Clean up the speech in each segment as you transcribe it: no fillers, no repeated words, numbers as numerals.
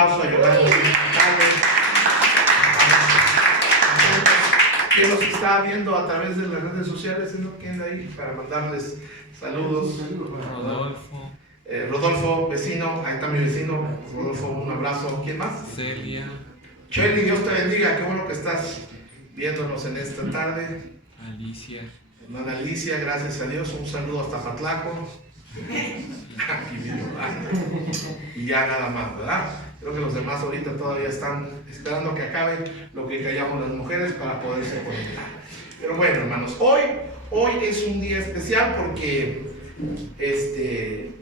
aplauso a Yolanda. Que nos está viendo a través de las redes sociales, ¿no? ¿Quién ahí? Para mandarles saludos. Rodolfo. Rodolfo, vecino, ahí está mi vecino. Rodolfo, un abrazo. ¿Quién más? Celia. Chelly, Dios te bendiga. Qué bueno que estás viéndonos en esta tarde. Alicia. Hermana Alicia, gracias a Dios. Un saludo hasta Patlaco. Y ya nada más, ¿verdad? Creo que los demás ahorita todavía están esperando que acabe lo que callamos las mujeres para poderse conectar. Pero bueno, hermanos, hoy es un día especial porque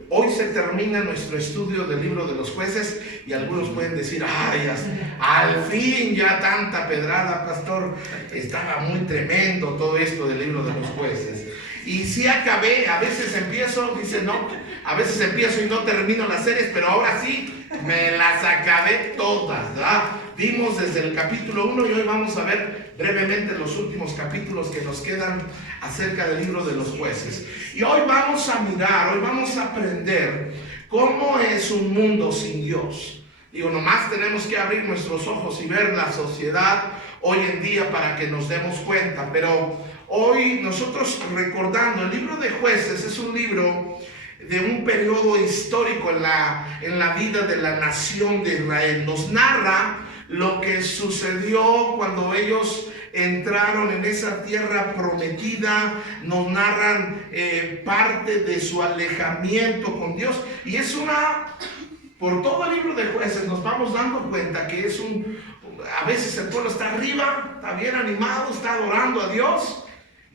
hoy se termina nuestro estudio del libro de los jueces y algunos pueden decir, ay, al fin ya tanta pedrada, pastor, estaba muy tremendo todo esto del libro de los jueces. Y sí acabé, a veces empiezo, dice no, a veces empiezo y no termino las series, pero ahora sí me las acabé todas, ¿verdad? Vimos desde el capítulo 1 y hoy vamos a ver brevemente los últimos capítulos que nos quedan acerca del libro de los jueces. Y hoy vamos a mirar, hoy vamos a aprender cómo es un mundo sin Dios. Digo, nomás tenemos que abrir nuestros ojos y ver la sociedad hoy en día para que nos demos cuenta, pero hoy nosotros recordando, el libro de jueces es un libro de un periodo histórico en la vida de la nación de Israel. Nos narra lo que sucedió cuando ellos entraron en esa tierra prometida, nos narran parte de su alejamiento con Dios, y es por todo el libro de jueces nos vamos dando cuenta que a veces el pueblo está arriba, está bien animado, está adorando a Dios,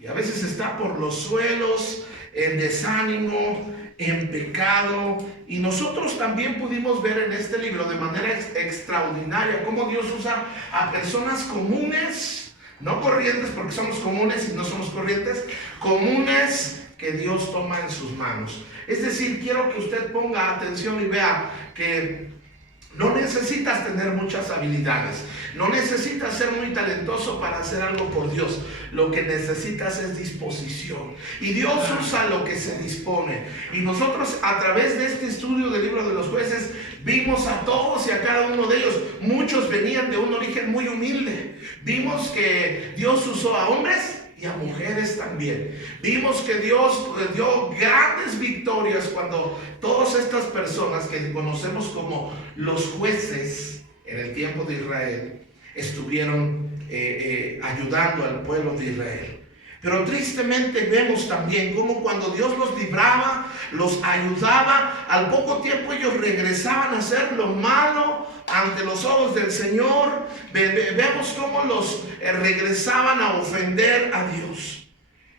y a veces está por los suelos, en desánimo, en pecado. Y nosotros también pudimos ver en este libro de manera extraordinaria cómo Dios usa a personas comunes, no corrientes porque somos comunes y no somos corrientes, comunes que Dios toma en sus manos. Es decir, quiero que usted ponga atención y vea que no necesitas tener muchas habilidades, no necesitas ser muy talentoso para hacer algo por Dios. Lo que necesitas es disposición, y Dios usa lo que se dispone. Y nosotros a través de este estudio del libro de los jueces vimos a todos y a cada uno de ellos. Muchos venían de un origen muy humilde. Vimos que Dios usó a hombres y a mujeres también. Vimos que Dios dio grandes victorias cuando todas estas personas que conocemos como los jueces en el tiempo de Israel estuvieron ayudando al pueblo de Israel. Pero tristemente vemos también cómo cuando Dios los libraba, los ayudaba, al poco tiempo ellos regresaban a hacer lo malo ante los ojos del Señor. Vemos cómo los regresaban a ofender a Dios.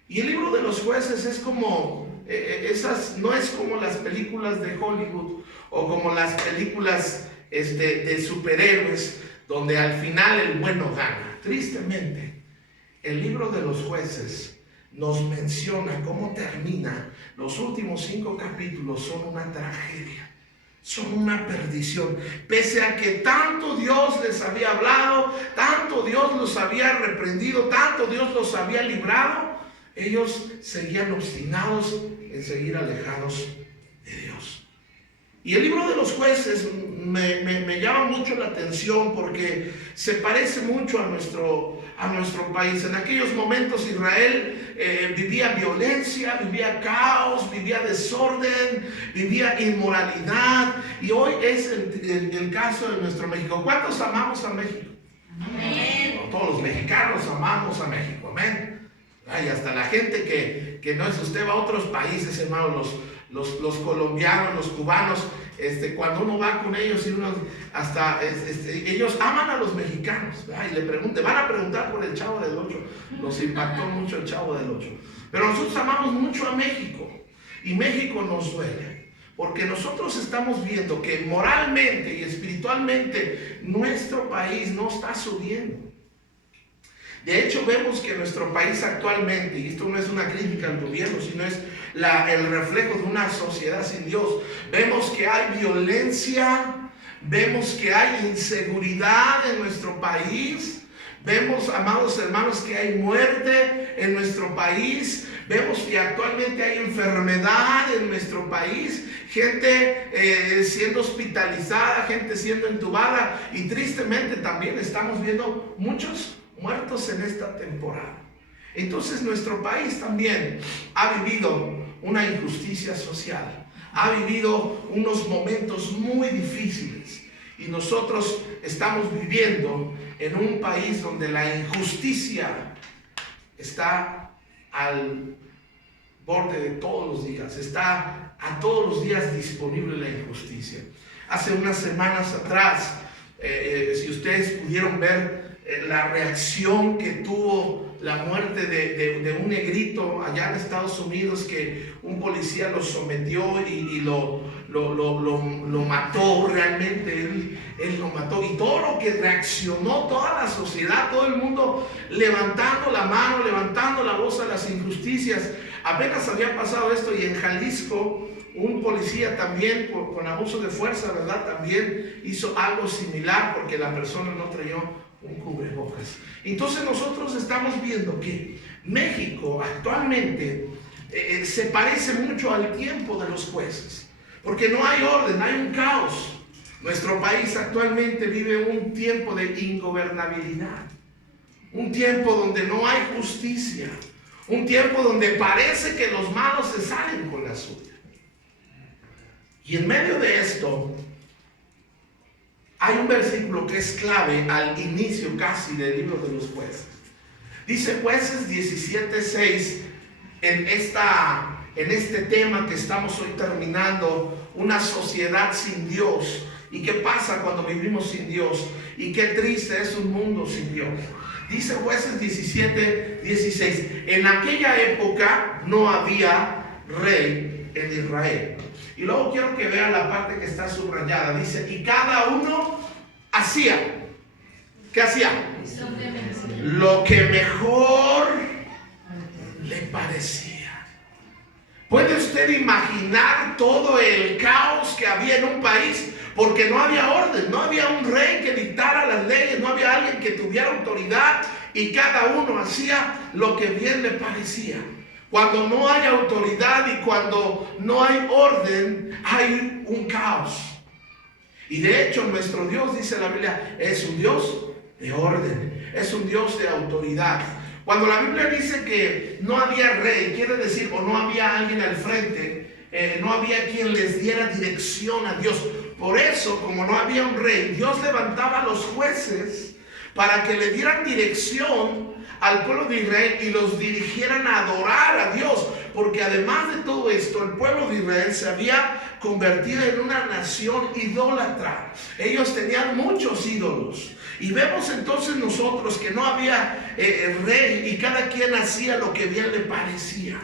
Y el libro de los jueces es como no es como las películas de Hollywood o como las películas de superhéroes donde al final el bueno gana. Tristemente, el libro de los jueces nos menciona cómo termina. Los últimos 5 capítulos son una tragedia, son una perdición. Pese a que tanto Dios les había hablado, tanto Dios los había reprendido, tanto Dios los había librado, ellos seguían obstinados en seguir alejados de Dios. Y el libro de los jueces me llama mucho la atención porque se parece mucho a nuestro país. En aquellos momentos Israel vivía violencia, vivía caos, vivía desorden, vivía inmoralidad. Y hoy es el caso de nuestro México. ¿Cuántos amamos a México? Amén. No, todos los mexicanos amamos a México. Amén. Y hasta la gente que no es, usted va a otros países, hermano, los colombianos, los cubanos, cuando uno va con ellos y ellos aman a los mexicanos, y le van a preguntar por el Chavo del Ocho. Nos impactó mucho el Chavo del Ocho, pero nosotros amamos mucho a México, y México nos duele porque nosotros estamos viendo que moralmente y espiritualmente nuestro país no está subiendo. De hecho, vemos que nuestro país actualmente, y esto no es una crítica al gobierno, sino es el reflejo de una sociedad sin Dios. Vemos que hay violencia, vemos que hay inseguridad en nuestro país, vemos, amados hermanos, que hay muerte en nuestro país, Vemos que actualmente hay enfermedad en nuestro país, gente siendo hospitalizada, gente siendo entubada, y tristemente también estamos viendo muchos muertos en esta temporada. Entonces nuestro país también ha vivido una injusticia social, ha vivido unos momentos muy difíciles, y nosotros estamos viviendo en un país donde la injusticia está al borde de todos los días, está a todos los días disponible la injusticia. Hace unas semanas atrás, si ustedes pudieron ver la reacción que tuvo la muerte de un negrito allá en Estados Unidos, que un policía lo sometió y lo mató realmente, él lo mató, y todo lo que reaccionó toda la sociedad, todo el mundo levantando la mano, levantando la voz a las injusticias. Apenas había pasado esto, y en Jalisco un policía también con abuso de fuerza, ¿verdad? También hizo algo similar porque la persona no traía un cubrebocas. Entonces nosotros estamos viendo que México actualmente se parece mucho al tiempo de los jueces, porque no hay orden, hay un caos. Nuestro país actualmente vive un tiempo de ingobernabilidad, un tiempo donde no hay justicia, un tiempo donde parece que los malos se salen con la suya. Y en medio de esto hay un versículo que es clave al inicio casi del libro de los jueces. Dice Jueces 17:6, en este tema que estamos hoy terminando, una sociedad sin Dios. ¿Y qué pasa cuando vivimos sin Dios? Y qué triste es un mundo sin Dios. Dice Jueces 17:16, en aquella época no había rey en Israel. Y luego quiero que vean la parte que está subrayada. Dice, y cada uno hacía. ¿Qué hacía? Lo que mejor le parecía. ¿Puede usted imaginar todo el caos que había en un país? Porque no había orden, no había un rey que dictara las leyes, no había alguien que tuviera autoridad, y cada uno hacía lo que bien le parecía. Cuando no hay autoridad y cuando no hay orden, hay un caos. Y de hecho nuestro Dios, dice la Biblia, es un Dios de orden, es un Dios de autoridad. Cuando la Biblia dice que no había rey, quiere decir, o no había alguien al frente, no había quien les diera dirección a Dios. Por eso, como no había un rey, Dios levantaba a los jueces para que le dieran dirección al pueblo de Israel y los dirigieran a adorar a Dios, porque además de todo esto, el pueblo de Israel se había convertido en una nación idólatra. Ellos tenían muchos ídolos, y vemos entonces nosotros que no había rey, y cada quien hacía lo que bien le parecía.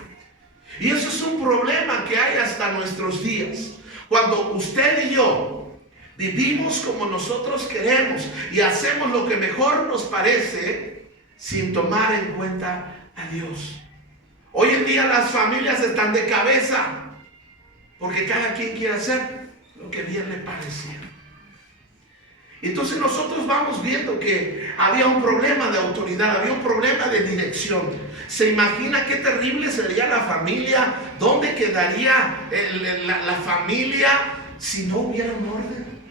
Y eso es un problema que hay hasta nuestros días. Cuando usted y yo vivimos como nosotros queremos y hacemos lo que mejor nos parece, sin tomar en cuenta a Dios. Hoy en día las familias están de cabeza porque cada quien quiere hacer lo que bien le parecía. Entonces nosotros vamos viendo que había un problema de autoridad, había un problema de dirección. ¿Se imagina qué terrible sería la familia? ¿Dónde quedaría la familia si no hubiera un orden?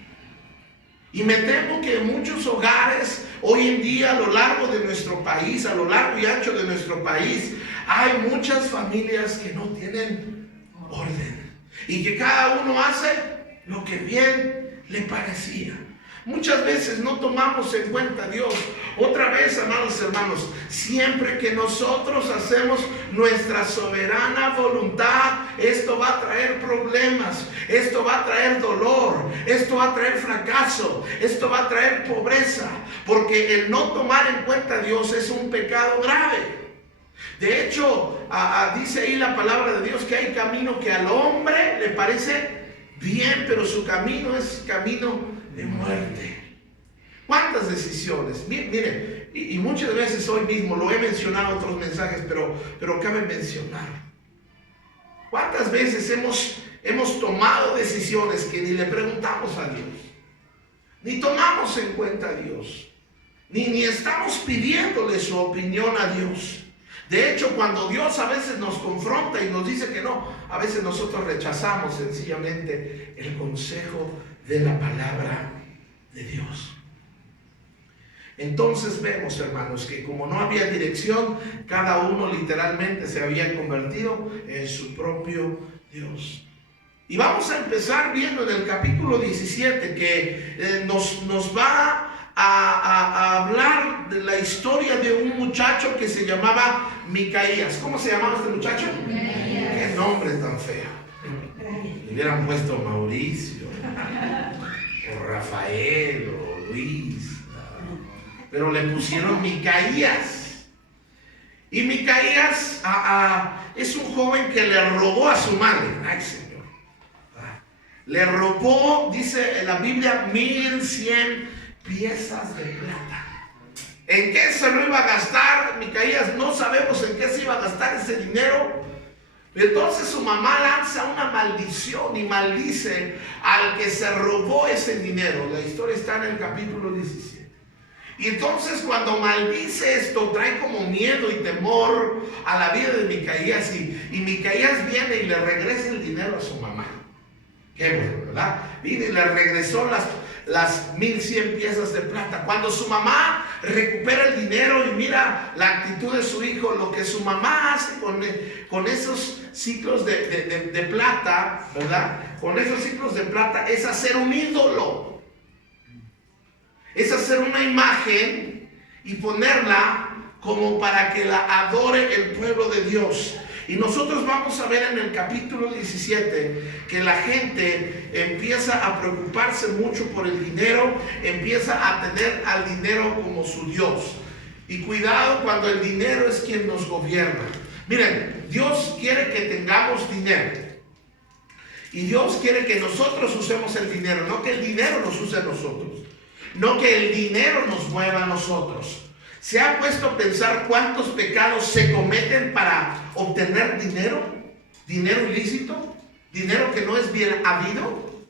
Y me temo que en muchos hogares hoy en día, a lo largo de nuestro país, a lo largo y ancho de nuestro país, hay muchas familias que no tienen orden y que cada uno hace lo que bien le parecía. Muchas veces no tomamos en cuenta a Dios. Otra vez, amados hermanos, siempre que nosotros hacemos nuestra soberana voluntad, esto va a traer problemas, esto va a traer dolor, esto va a traer fracaso, esto va a traer pobreza, porque el no tomar en cuenta a Dios es un pecado grave. De hecho, dice ahí la palabra de Dios que hay camino que al hombre le parece bien, pero su camino es camino de muerte. ¿Cuántas decisiones? Miren, y muchas veces hoy mismo lo he mencionado en otros mensajes, pero cabe mencionar. ¿Cuántas veces hemos tomado decisiones que ni le preguntamos a Dios, ni tomamos en cuenta a Dios, ni estamos pidiéndole su opinión a Dios? De hecho, cuando Dios a veces nos confronta y nos dice que no, a veces nosotros rechazamos sencillamente el consejo de la palabra de Dios. Entonces vemos, hermanos, que como no había dirección, cada uno literalmente se había convertido en su propio Dios. Y vamos a empezar viendo en el capítulo 17 que nos va a hablar de la historia de un muchacho que se llamaba Micaías. ¿Cómo se llamaba este muchacho? Micaías. Qué nombre tan feo. Le hubieran puesto Mauricio, o Rafael, o Luis, pero le pusieron Micaías. Y Micaías es un joven que le robó a su madre. Ay, Señor. Le robó, dice en la Biblia, 1100 piezas de plata. ¿En qué se lo iba a gastar Micaías? No sabemos en qué se iba a gastar ese dinero. Entonces su mamá lanza una maldición y maldice al que se robó ese dinero. La historia está en el capítulo 17. Y entonces cuando maldice esto, trae como miedo y temor a la vida de Micaías. Y Micaías viene y le regresa el dinero a su mamá. Qué bueno, ¿verdad? Vino y le regresó las 1100 piezas de plata. Cuando su mamá recupera el dinero y mira la actitud de su hijo, lo que su mamá hace con esos ciclos de plata, ¿verdad? Con esos ciclos de plata es hacer un ídolo. Es hacer una imagen y ponerla como para que la adore el pueblo de Dios. Y nosotros vamos a ver en el capítulo 17 que la gente empieza a preocuparse mucho por el dinero, empieza a tener al dinero como su Dios. Y cuidado cuando el dinero es quien nos gobierna. Miren, Dios quiere que tengamos dinero. Y Dios quiere que nosotros usemos el dinero, no que el dinero nos use a nosotros. No que el dinero nos mueva a nosotros. ¿Se ha puesto a pensar cuántos pecados se cometen para obtener dinero? ¿Dinero ilícito? ¿Dinero que no es bien habido?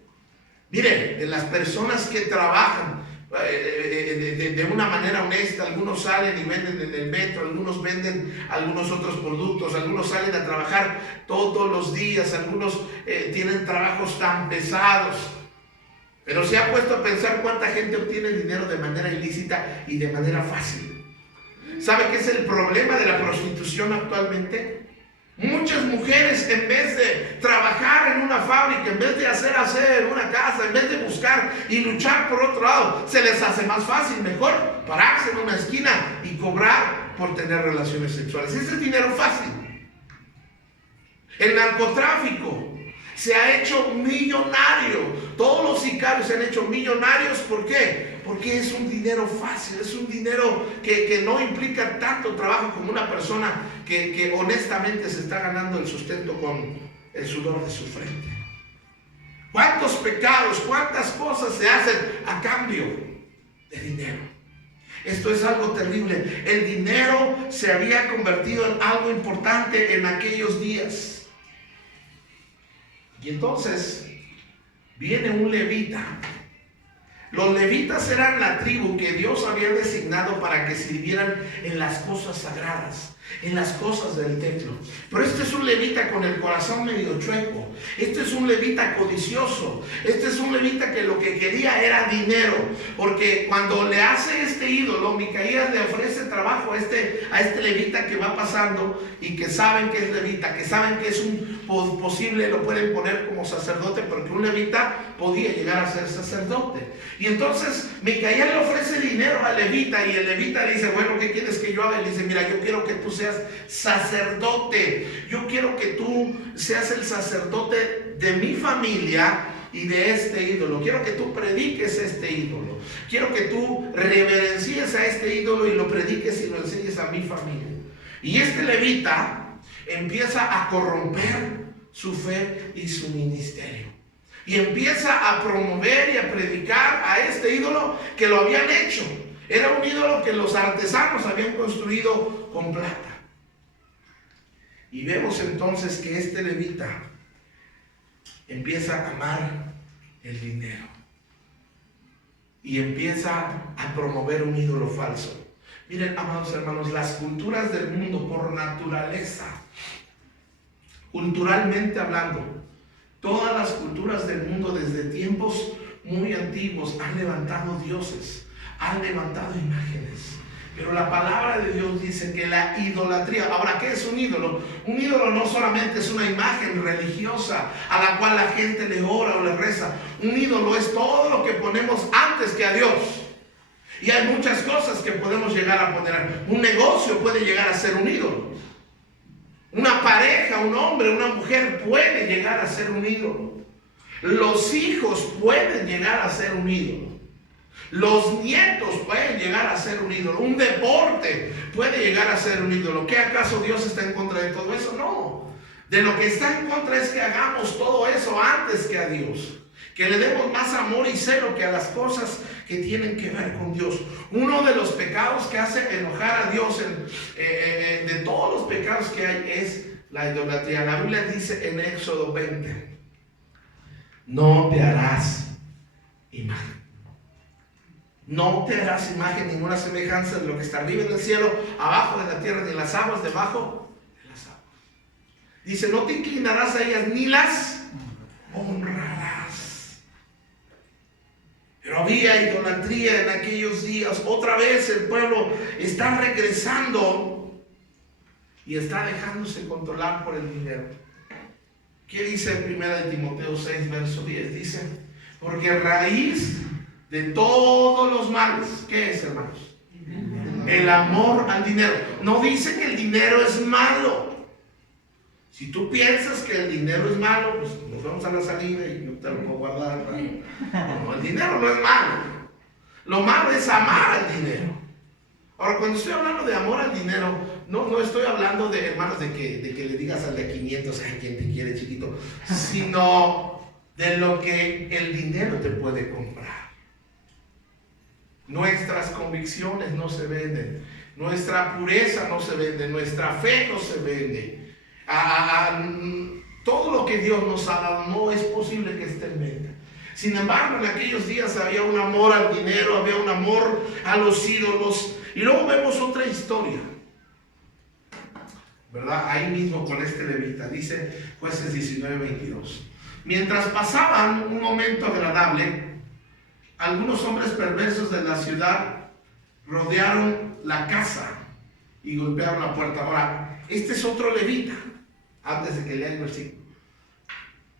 Miren, de las personas que trabajan de una manera honesta, algunos salen y venden en el metro, algunos venden algunos otros productos, algunos salen a trabajar todos los días, algunos tienen trabajos tan pesados. Pero se ha puesto a pensar cuánta gente obtiene dinero de manera ilícita y de manera fácil. ¿Sabe qué es el problema de la prostitución actualmente? Muchas mujeres, en vez de trabajar en una fábrica, en vez de hacer una casa, en vez de buscar y luchar por otro lado, se les hace más fácil, mejor pararse en una esquina y cobrar por tener relaciones sexuales. Ese es dinero fácil. El narcotráfico se ha hecho millonario. Todos los sicarios se han hecho millonarios. ¿Por qué? Porque es un dinero fácil, es un dinero que no implica tanto trabajo como una persona que honestamente se está ganando el sustento con el sudor de su frente. ¿Cuántos pecados, cuántas cosas se hacen a cambio de dinero? Esto es algo terrible. El dinero se había convertido en algo importante en aquellos días. Y entonces viene un levita. Los levitas eran la tribu que Dios había designado para que sirvieran en las cosas sagradas, en las cosas del templo. Pero este es un levita con el corazón medio chueco. Este es un levita codicioso. Este es un levita que lo que quería era dinero. Porque cuando le hace este ídolo, Micaías le ofrece trabajo a este levita que va pasando y que saben que es levita, que saben que es un posible, lo pueden poner como sacerdote, porque un levita podía llegar a ser sacerdote. Y entonces Micaías le ofrece dinero al levita y el levita le dice, bueno, ¿qué quieres que yo haga? Y le dice, mira, yo quiero que tú seas sacerdote. Yo quiero que tú seas el sacerdote de mi familia y de este ídolo. Quiero que tú prediques este ídolo. Quiero que tú reverencies a este ídolo y lo prediques y lo enseñes a mi familia. Y este levita empieza a corromper su fe y su ministerio. Y empieza a promover y a predicar a este ídolo que lo habían hecho. Era un ídolo que los artesanos habían construido con plata. Y vemos entonces que este levita empieza a amar el dinero. Y empieza a promover un ídolo falso. Miren, amados hermanos, las culturas del mundo por naturaleza, culturalmente hablando, todas las culturas del mundo desde tiempos muy antiguos han levantado dioses, han levantado imágenes. Pero la palabra de Dios dice que la idolatría, ahora, ¿qué es un ídolo? Un ídolo no solamente es una imagen religiosa a la cual la gente le ora o le reza. Un ídolo es todo lo que ponemos antes que a Dios. Y hay muchas cosas que podemos llegar a poner. Un negocio puede llegar a ser un ídolo. Una pareja, un hombre, una mujer puede llegar a ser un ídolo. Los hijos pueden llegar a ser un ídolo. Los nietos pueden llegar a ser un ídolo. Un deporte puede llegar a ser un ídolo. ¿Qué acaso Dios está en contra de todo eso? No. De lo que está en contra es que hagamos todo eso antes que a Dios. Que le demos más amor y celo que a las cosas que tienen que ver con Dios. Uno de los pecados que hace enojar a Dios, de todos los pecados que hay, es la idolatría. La Biblia dice en Éxodo 20, no te harás imagen. No te harás imagen ninguna semejanza de lo que está arriba en el cielo, abajo de la tierra, ni en las aguas, debajo de las aguas. Dice, no te inclinarás a ellas ni las honrarás. Pero había idolatría en aquellos días. Otra vez el pueblo está regresando y está dejándose controlar por el dinero. ¿Qué dice en 1 Timoteo 6, verso 10? Dice, porque raíz de todos los males, ¿qué es, hermanos? El amor al dinero. No dice que el dinero es malo. Si tú piensas que el dinero es malo, pues nos vamos a la salida y yo te lo puedo guardar. No, el dinero no es malo. Lo malo es amar al dinero. Ahora, cuando estoy hablando de amor al dinero, no estoy hablando de, hermanos, de que le digas al de 500, ay, quien te quiere, chiquito, sino de lo que el dinero te puede comprar. Nuestras convicciones no se venden, nuestra pureza no se vende, nuestra fe no se vende. Todo lo que Dios nos ha dado no es posible que esté en venta. Sin embargo, en aquellos días había un amor al dinero, había un amor a los ídolos. Y luego vemos otra historia, ¿verdad? Ahí mismo con este levita, dice Jueces 19:22. Mientras pasaban un momento agradable, algunos hombres perversos de la ciudad rodearon la casa y golpearon la puerta. Ahora, este es otro levita, antes de que lea el versículo.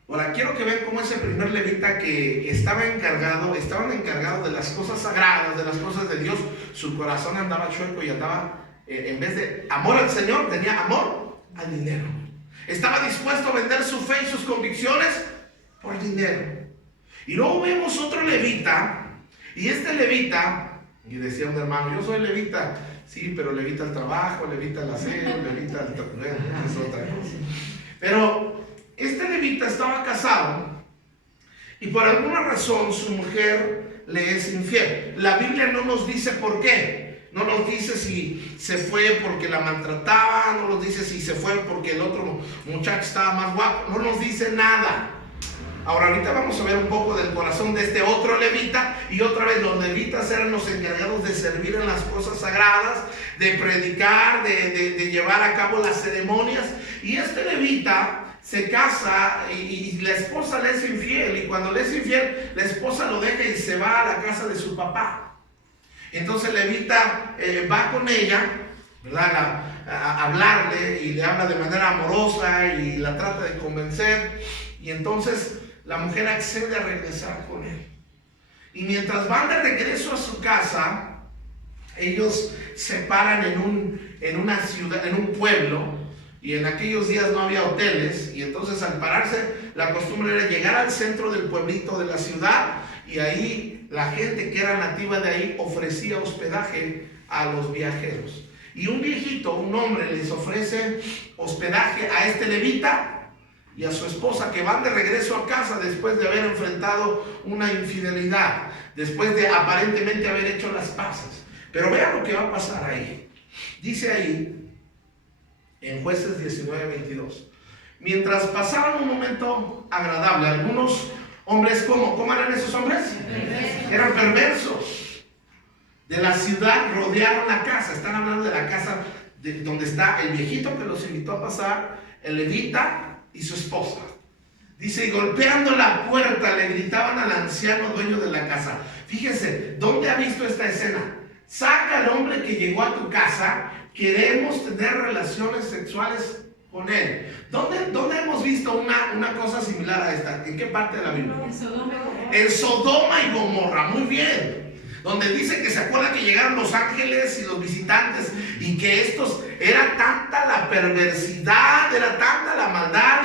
Ahora, quiero que vean cómo ese primer levita que estaban encargados de las cosas sagradas, de las cosas de Dios, su corazón andaba chueco y andaba, en vez de amor al Señor, tenía amor al dinero. Estaba dispuesto a vender su fe y sus convicciones por dinero. Y luego vemos otro levita, y este levita, y decía un hermano, yo soy levita, sí, pero levita al trabajo, levita al aseo, levita al es otra cosa. Pero este levita estaba casado, y por alguna razón su mujer le es infiel. La Biblia no nos dice por qué, no nos dice si se fue porque la maltrataba, no nos dice si se fue porque el otro muchacho estaba más guapo, no nos dice nada. Ahora, ahorita vamos a ver un poco del corazón de este otro levita, y otra vez los levitas eran los encargados de servir en las cosas sagradas, de predicar, de llevar a cabo las ceremonias. Y este levita se casa y la esposa le es infiel, y cuando le es infiel, la esposa lo deja y se va a la casa de su papá. Entonces el levita va con ella, ¿verdad? A hablarle, y le habla de manera amorosa y la trata de convencer, y entonces la mujer accede a regresar con él. Y mientras van de regreso a su casa, ellos se paran en una ciudad, en un pueblo, y en aquellos días no había hoteles, y entonces al pararse, la costumbre era llegar al centro del pueblito de la ciudad, y ahí la gente que era nativa de ahí ofrecía hospedaje a los viajeros. Y un viejito, un hombre, les ofrece hospedaje a este levita y a su esposa, que van de regreso a casa después de haber enfrentado una infidelidad, después de aparentemente haber hecho las paces. Pero vean lo que va a pasar ahí. Dice ahí, en Jueces 19:22, mientras pasaban un momento agradable, algunos hombres, ¿cómo eran esos hombres? Eran perversos. de la ciudad rodearon la casa. Están hablando de la casa donde está el viejito que los invitó a pasar, el levita y su esposa. Dice, y golpeando la puerta le gritaban al anciano dueño de la casa. Fíjese, ¿dónde ha visto esta escena? Saca al hombre que llegó a tu casa, queremos tener relaciones sexuales con él. ¿Dónde hemos visto una cosa similar a esta? ¿En qué parte de la Biblia? En Sodoma y Gomorra, muy bien. Donde dice que se acuerda que llegaron los ángeles y los visitantes y que era tanta la perversidad, era tanta la maldad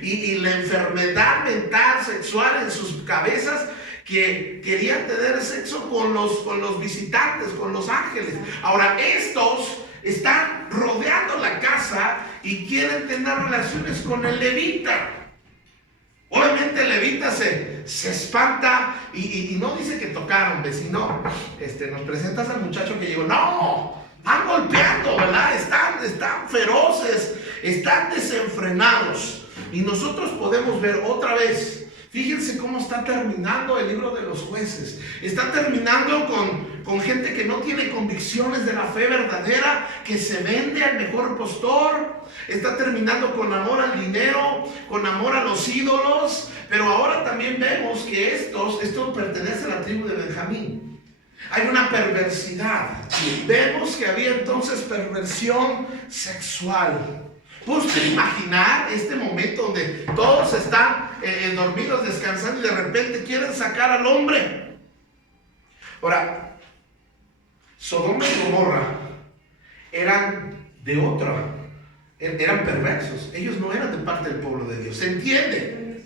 y la enfermedad mental, sexual en sus cabezas, que querían tener sexo con los visitantes, con los ángeles. Ahora estos están rodeando la casa y quieren tener relaciones con el levita. Obviamente el levita se espanta y no dice que tocaron, sino nos presentas al muchacho que llegó. No, están golpeando, ¿verdad? Están feroces, están desenfrenados. Y nosotros podemos ver otra vez. Fíjense cómo está terminando el libro de los jueces. Está terminando con gente que no tiene convicciones de la fe verdadera, que se vende al mejor postor. Está terminando con amor al dinero, con amor a los ídolos. Pero ahora también vemos que esto pertenece a la tribu de Benjamín. Hay una perversidad. Vemos que había entonces perversión sexual. ¿Puede usted imaginar este momento donde todos están dormidos, descansando y de repente quieren sacar al hombre? Ahora, Sodoma y Gomorra eran de otra, eran perversos. Ellos no eran de parte del pueblo de Dios, ¿se entiende?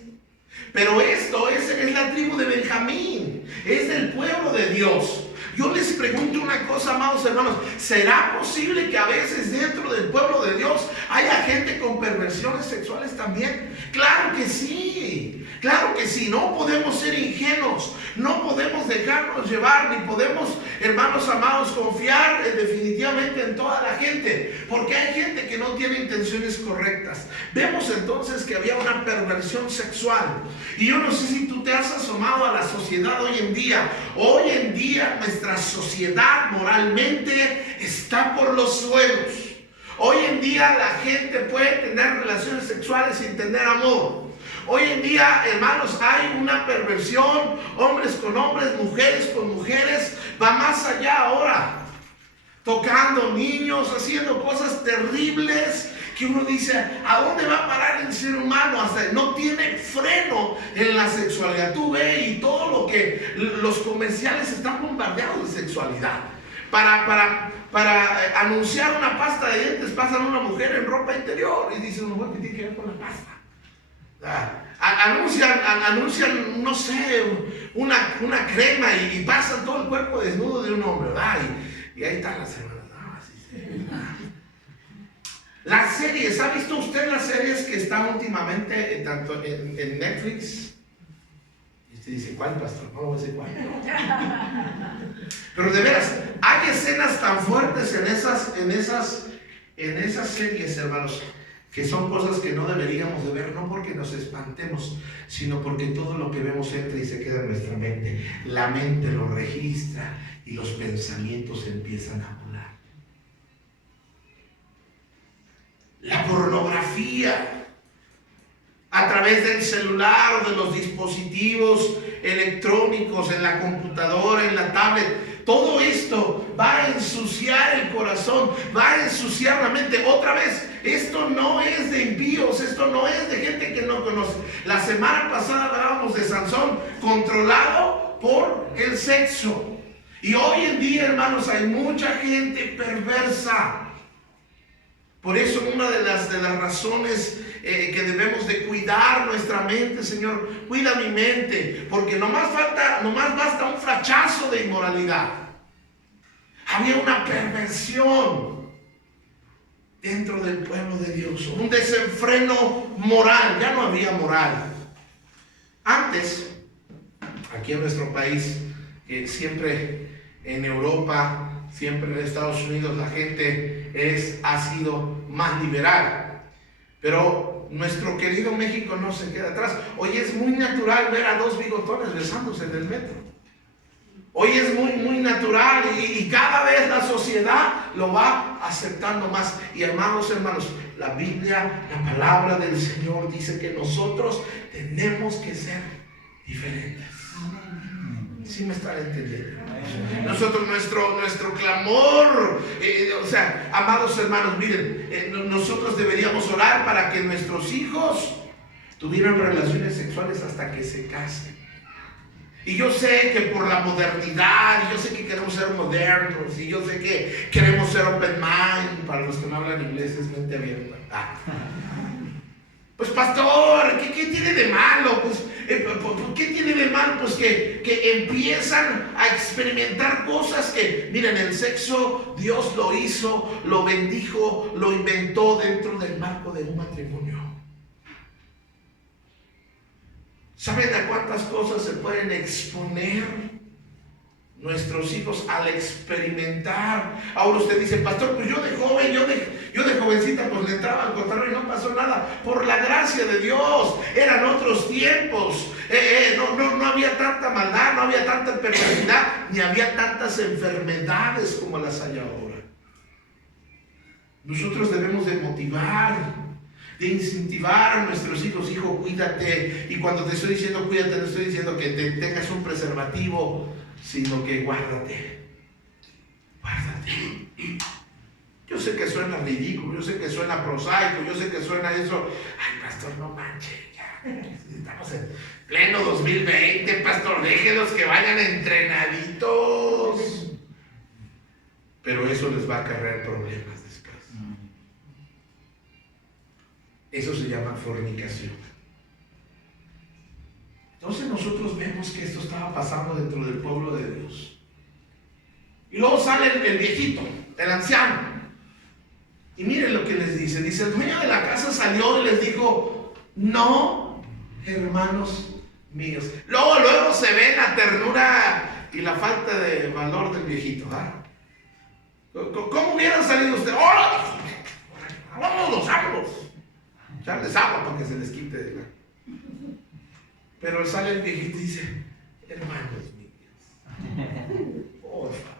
Pero esto es la tribu de Benjamín, es del pueblo de Dios. Yo les pregunto una cosa, amados hermanos, ¿será posible que a veces dentro del pueblo de Dios haya gente con perversiones sexuales también? Claro que sí, claro que sí. No podemos ser ingenuos, no podemos dejarnos llevar, ni podemos, hermanos amados, confiar definitivamente en toda la gente, porque hay gente que no tiene intenciones correctas. Vemos entonces que había una perversión sexual, y yo no sé si tú te has asomado a la sociedad hoy en día. Hoy en día nuestra sociedad moralmente está por los suelos. Hoy en día la gente puede tener relaciones sexuales sin tener amor. Hoy en día, hermanos, hay una perversión, hombres con hombres, mujeres con mujeres, va más allá ahora, tocando niños, haciendo cosas terribles, que uno dice, ¿a dónde va a parar el ser humano? Hasta no tiene freno en la sexualidad. Tú ves y todo lo que los comerciales están bombardeados de sexualidad. Para anunciar una pasta de dientes pasan una mujer en ropa interior y dicen, ¿qué tiene que ver con la pasta? Anuncian, no sé, una crema y pasan todo el cuerpo desnudo de un hombre, ¿verdad? Y ahí están las hermanas, ¿no? Así se... Las series, ¿ha visto usted las series que están últimamente tanto en Netflix? Y usted dice, ¿cuál, pastor? No voy a decir cuál. Pero de veras, hay escenas tan fuertes en esas series, hermanos, que son cosas que no deberíamos de ver, no porque nos espantemos, sino porque todo lo que vemos entra y se queda en nuestra mente. La mente lo registra y los pensamientos empiezan a volar. La pornografía a través del celular o de los dispositivos electrónicos, en la computadora, en la tablet, todo esto va a ensuciar el corazón, va a ensuciar la mente. Otra vez, esto no es de impíos, esto no es de gente que no conoce. La semana pasada hablábamos de Sansón, controlado por el sexo. Y hoy en día, hermanos, hay mucha gente perversa. Por eso una de las razones que debemos de cuidar nuestra mente, Señor, cuida mi mente, porque nomás basta un flachazo de inmoralidad. Había una perversión dentro del pueblo de Dios, un desenfreno moral, ya no había moral. Antes, aquí en nuestro país, siempre en Europa, siempre en Estados Unidos, la gente ha sido más liberal. Pero nuestro querido México no se queda atrás. Hoy es muy natural ver a dos bigotones besándose en el metro. Hoy es muy natural natural y cada vez la sociedad lo va aceptando más. Y hermanos, la Biblia, la palabra del Señor dice que nosotros tenemos que ser diferentes. ¿Sí me están entendiendo? Nosotros, nuestro clamor, amados hermanos, miren, nosotros deberíamos orar para que nuestros hijos tuvieran relaciones sexuales hasta que se casen. Y yo sé que por la modernidad, y yo sé que queremos ser modernos, y yo sé que queremos ser open mind, para los que no hablan inglés es mente abierta. Pues pastor, ¿qué tiene de malo? Pues, ¿qué tiene de malo? Pues que empiezan a experimentar cosas que, miren, el sexo Dios lo hizo, lo bendijo, lo inventó dentro del marco de un matrimonio. ¿Saben a cuántas cosas se pueden exponer nuestros hijos al experimentar? Ahora usted dice, pastor, pues yo de joven, yo de jovencita, pues le entraba al contrario y no pasó nada. Por la gracia de Dios, eran otros tiempos. No había tanta maldad, no había tanta perversidad, ni había tantas enfermedades como las hay ahora. Nosotros debemos de motivar, de incentivar a nuestros hijos. Hijo, cuídate. Y cuando te estoy diciendo cuídate, no estoy diciendo que te tengas un preservativo, sino que guárdate. Yo sé que suena ridículo, yo sé que suena prosaico, yo sé que suena eso. Ay, pastor, no manches, ya. Estamos en pleno 2020, pastor, déjenlos que vayan entrenaditos. Pero eso les va a acarrear problemas después. Eso se llama fornicación. Entonces nosotros vemos que esto estaba pasando dentro del pueblo de Dios. Y luego sale el viejito, el anciano. Y miren lo que les dice. Dice, el dueño de la casa salió y les dijo, no, hermanos míos. Luego se ve la ternura y la falta de valor del viejito. ¿Cómo hubieran salido ustedes? ¡Hola! ¡Vámonos! Echarles agua para que se les quite de la... Pero sale el viejito y dice, hermanos míos, porfa.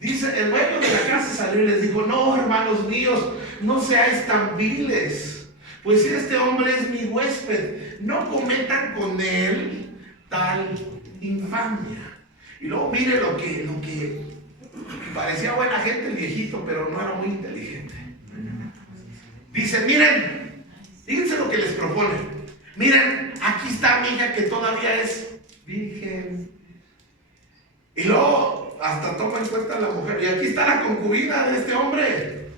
Dice, el dueño de la casa salió y les dijo, no, hermanos míos, no seáis tan viles, pues este hombre es mi huésped, no cometan con él tal infamia. Y luego mire lo que parecía buena gente el viejito, pero no era muy inteligente. Dice, miren, fíjense lo que les propone. Miren, aquí está mi hija que todavía es virgen. Y luego hasta toma en cuenta a la mujer. Y aquí está la concubina de este hombre.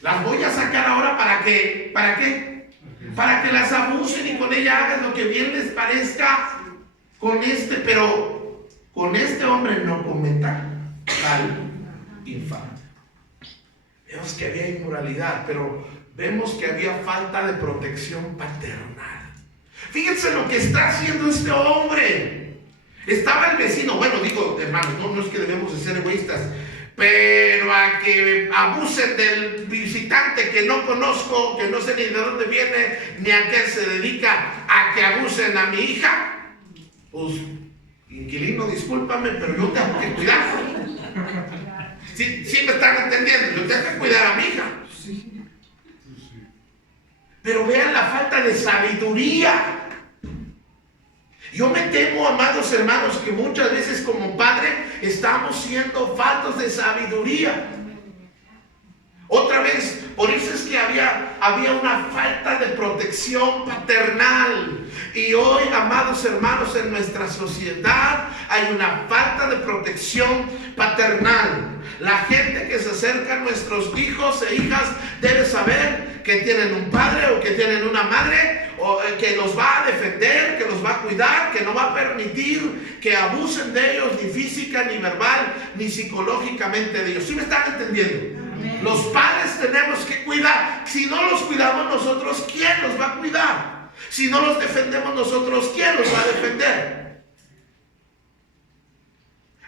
Las voy a sacar ahora ¿para qué? Para que las abusen y con ella hagan lo que bien les parezca con pero con este hombre no cometan tal infamia. Vemos que había inmoralidad, pero vemos que había falta de protección paternal. Fíjense lo que está haciendo este hombre. Estaba el vecino, bueno, digo, hermanos, no es que debemos de ser egoístas, pero a que abusen del visitante que no conozco, que no sé ni de dónde viene, ni a qué se dedica, a que abusen a mi hija, pues, inquilino, discúlpame, pero yo tengo que cuidar. Sí me están entendiendo, yo tengo que cuidar a mi hija. Pero vean la falta de sabiduría. Yo me temo, amados hermanos, que muchas veces como padre estamos siendo faltos de sabiduría. Otra vez, por eso es que había una falta de protección paternal. Y hoy, amados hermanos, en nuestra sociedad hay una falta de protección paternal. La gente que se acerca a nuestros hijos e hijas debe saber que tienen un padre o que tienen una madre que los va a defender, que los va a cuidar, que no va a permitir que abusen de ellos ni física, ni verbal, ni psicológicamente de ellos. ¿Sí me están entendiendo? Amén. Los padres tenemos que cuidar. Si no los cuidamos nosotros, ¿quién los va a cuidar? Si no los defendemos nosotros, ¿quién los va a defender?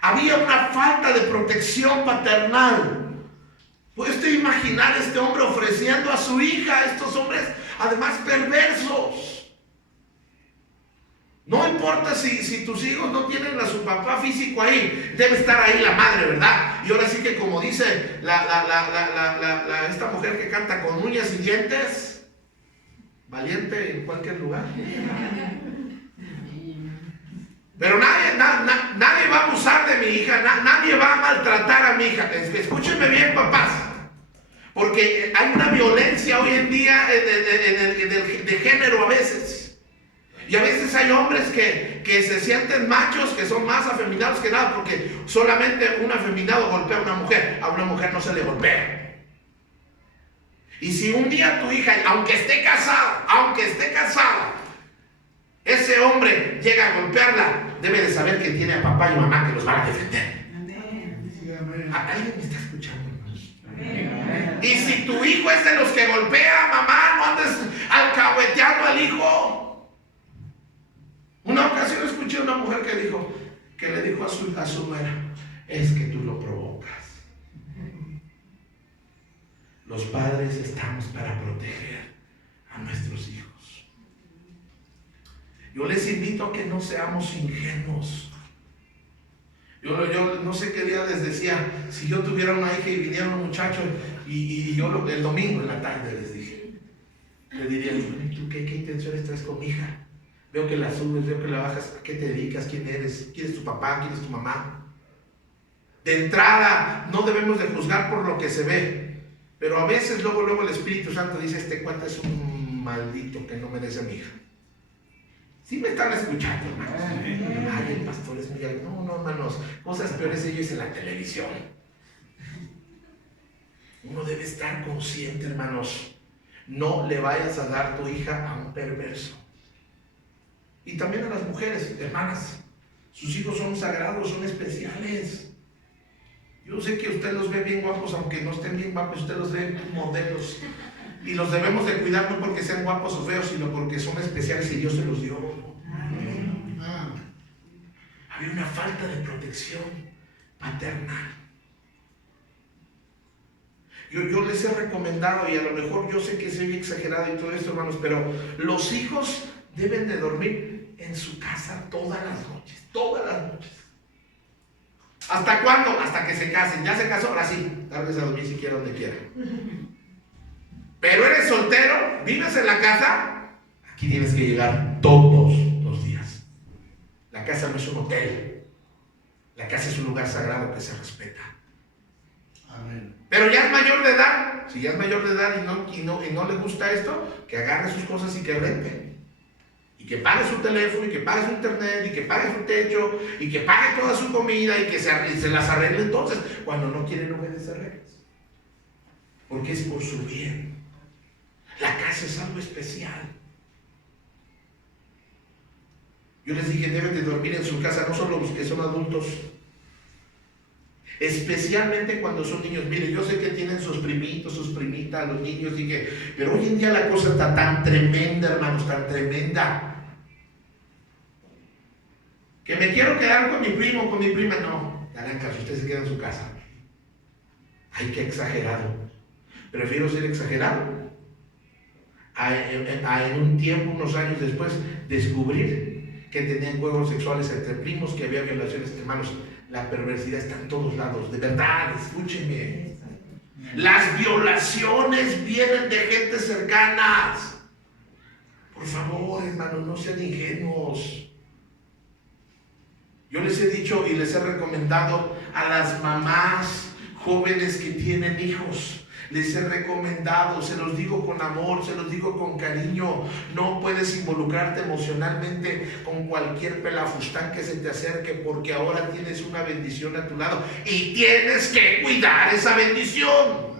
Había una falta de protección paternal. ¿Puede usted imaginar a este hombre ofreciendo a su hija, a estos hombres, además perversos? No importa si tus hijos no tienen a su papá físico ahí, debe estar ahí la madre, ¿verdad? Y ahora sí que como dice esta mujer que canta con uñas y dientes, valiente en cualquier lugar. Pero nadie va a abusar de mi hija, nadie va a maltratar a mi hija. Escúchenme bien, papás, porque hay una violencia hoy en día de género a veces. Y a veces hay hombres que se sienten machos, que son más afeminados que nada, porque solamente un afeminado golpea a una mujer no se le golpea. Y si un día tu hija, aunque esté casada, ese hombre llega a golpearla, debe de saber que tiene a papá y mamá que los van a defender. ¿Alguien me está escuchando? Y si tu hijo es de los que golpea, mamá, no andes alcahueteando al hijo. Una ocasión escuché a una mujer que le dijo a su nuera, es que tú lo provocas. Los padres estamos para proteger a nuestros hijos. Yo les invito a que no seamos ingenuos. Yo no sé qué día les decía, si yo tuviera una hija y viniera un muchacho y yo el domingo en la tarde les dije, le diría, ¿tú qué intenciones traes con mi hija? Veo que la subes, veo que la bajas, ¿a qué te dedicas? ¿Quién eres? ¿Quién es tu papá? ¿Quién es tu mamá? De entrada, no debemos de juzgar por lo que se ve, pero a veces luego el Espíritu Santo dice, este cuate es un maldito que no merece a mi hija. ¿Sí me están escuchando, hermanos? Ay, el pastor es muy... No, hermanos, cosas peores ellos en la televisión. Uno debe estar consciente, hermanos. No le vayas a dar tu hija a un perverso. Y también a las mujeres, hermanas, sus hijos son sagrados, son especiales. Yo sé que usted los ve bien guapos, aunque no estén bien guapos, usted los ve modelos. Y los debemos de cuidar no porque sean guapos o feos, sino porque son especiales y Dios se los dio. Había una falta de protección paterna. Yo les he recomendado, y a lo mejor yo sé que soy exagerado y todo esto, hermanos, pero los hijos deben de dormir en su casa todas las noches. ¿Hasta cuándo? Hasta que se casen. Ya se casó, ahora sí, tal vez a dormir si quiera donde quiera. Pero eres soltero, vives en la casa, aquí tienes que llegar todos los días. La casa no es un hotel, la casa es un lugar sagrado que se respeta. Amén. Pero ya es mayor de edad, si ya es mayor de edad y no le gusta esto, que agarre sus cosas y que rente. Y que pague su teléfono, y que pague su internet, y que pague su techo, y que pague toda su comida, y que se las arregle entonces, cuando no quieren obedecer reglas. Porque es por su bien. La casa es algo especial. Yo les dije, deben de dormir en su casa, no solo los que son adultos. Especialmente cuando son niños. Mire, yo sé que tienen sus primitos, sus primitas, los niños, dije, pero hoy en día la cosa está tan tremenda, hermanos, tan tremenda. Que me quiero quedar con mi primo, con mi prima, no. Hagan caso, usted se queda en su casa. Ay, qué exagerado. Prefiero ser exagerado a en un tiempo, unos años después, descubrir que tenían juegos sexuales entre primos, que había violaciones entre hermanos. La perversidad está en todos lados, de verdad, escúchenme. Las violaciones vienen de gente cercanas. Por favor, hermanos, no sean ingenuos. Yo les he dicho y les he recomendado a las mamás jóvenes que tienen hijos. Les he recomendado, se los digo con amor, se los digo con cariño. No puedes involucrarte emocionalmente con cualquier pelafustán que se te acerque, porque ahora tienes una bendición a tu lado y tienes que cuidar esa bendición.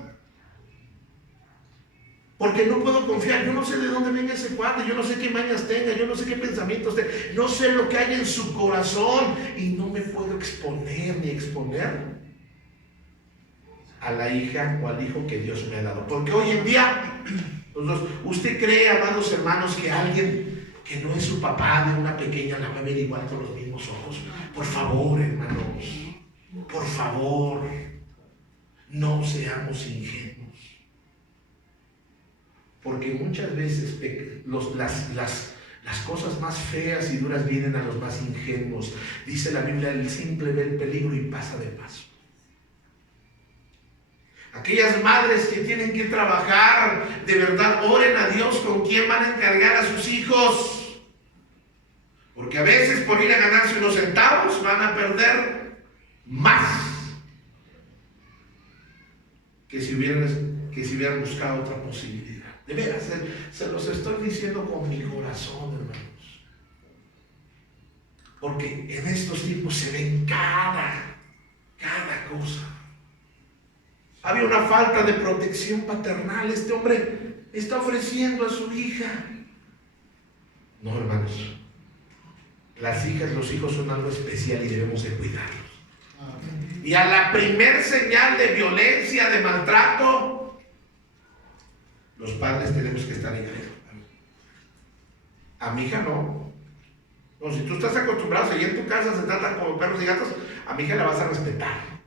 Porque no puedo confiar, yo no sé de dónde venga ese cuate, yo no sé qué mañas tenga, yo no sé qué pensamientos tenga, no sé lo que hay en su corazón y no me puedo exponer ni exponer a la hija o al hijo que Dios me ha dado. Porque hoy en día, usted cree, amados hermanos, que alguien que no es su papá de una pequeña la va a ver igual con los mismos ojos. Por favor, hermanos, por favor, no seamos ingenuos. Porque muchas veces Las cosas más feas y duras vienen a los más ingenuos. Dice la Biblia, el simple ve el peligro y pasa de paso. Aquellas madres que tienen que trabajar, de verdad, oren a Dios con quién van a encargar a sus hijos. Porque a veces por ir a ganarse unos centavos van a perder más que si hubieran buscado otra posibilidad. De veras, se los estoy diciendo con mi corazón, hermanos. Porque en estos tiempos se ven cada cosa. Había una falta de protección paternal. Este hombre está ofreciendo a su hija. No, hermanos. Las hijas, los hijos son algo especial y debemos de cuidarlos. Y a la primer señal de violencia, de maltrato, los padres tenemos que estar en guerra. A mi hija no. No, si tú estás acostumbrado a seguir en tu casa, se tratan como perros y gatos, a mi hija la vas a respetar.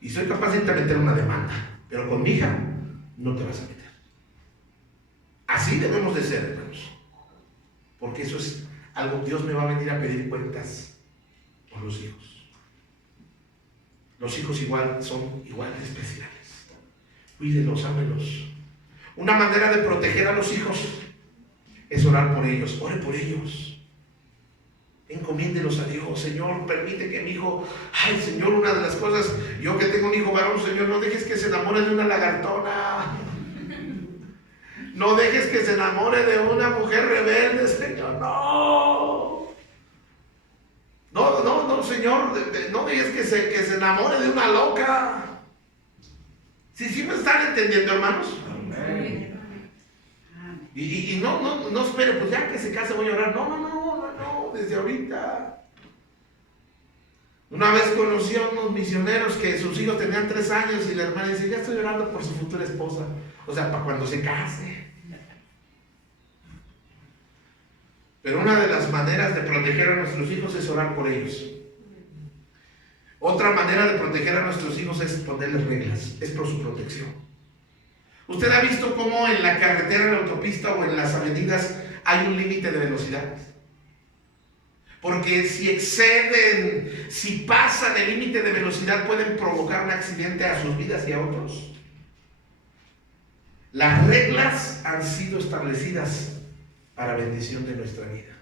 Y soy capaz de meter una demanda, pero con mi hija no te vas a meter. Así debemos de ser, hermanos. Porque eso es algo, Dios me va a venir a pedir cuentas por los hijos. Los hijos son igual de especiales. Cuídenlos, ámelos. Una manera de proteger a los hijos es orar por ellos. Ore por ellos. Encomiéndelos a Dios. Señor, permite que mi hijo, ay Señor, una de las cosas, yo que tengo un hijo varón, Señor, no dejes que se enamore de una lagartona. No dejes que se enamore de una mujer rebelde, Señor. No, Señor, no dejes que se enamore de una loca. ¿Sí me están entendiendo, hermanos? Amén. Y no espere, pues ya que se case voy a orar. No, desde ahorita. Una vez conocí a unos misioneros que sus hijos tenían 3 años y la hermana dice, ya estoy orando por su futura esposa. O sea, para cuando se case. Pero una de las maneras de proteger a nuestros hijos es orar por ellos. Otra manera de proteger a nuestros hijos es ponerles reglas, es por su protección. ¿Usted ha visto cómo en la carretera, en la autopista o en las avenidas hay un límite de velocidad? Porque si exceden, si pasan el límite de velocidad pueden provocar un accidente a sus vidas y a otros. Las reglas han sido establecidas para bendición de nuestra vida.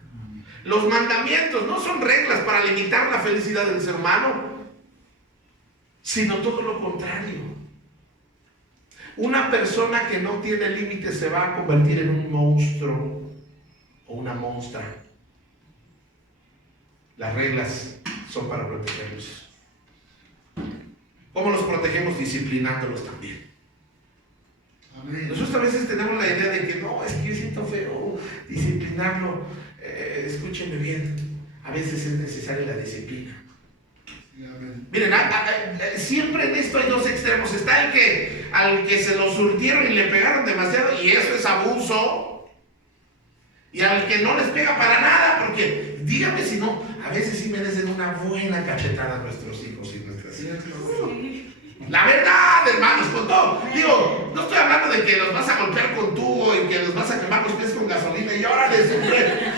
Los mandamientos no son reglas para limitar la felicidad del ser humano, sino todo lo contrario. Una persona que no tiene límites se va a convertir en un monstruo o una monstrua. Las reglas son para protegerlos. ¿Cómo los protegemos? Disciplinándolos también. Amén. Nosotros a veces tenemos la idea de que no, es que yo siento feo disciplinarlo. Escúchenme bien, a veces es necesaria la disciplina. Miren, siempre en esto hay 2 extremos. Está al que se lo surtieron y le pegaron demasiado, y eso es abuso. Y al que no les pega para nada, porque dígame si no, a veces sí merecen una buena cachetada a nuestros hijos y nuestras hijas. La verdad, hermanos, con todo. Digo, no estoy hablando de que los vas a golpear con tubo y que los vas a quemar los pies con gasolina y órale, siempre.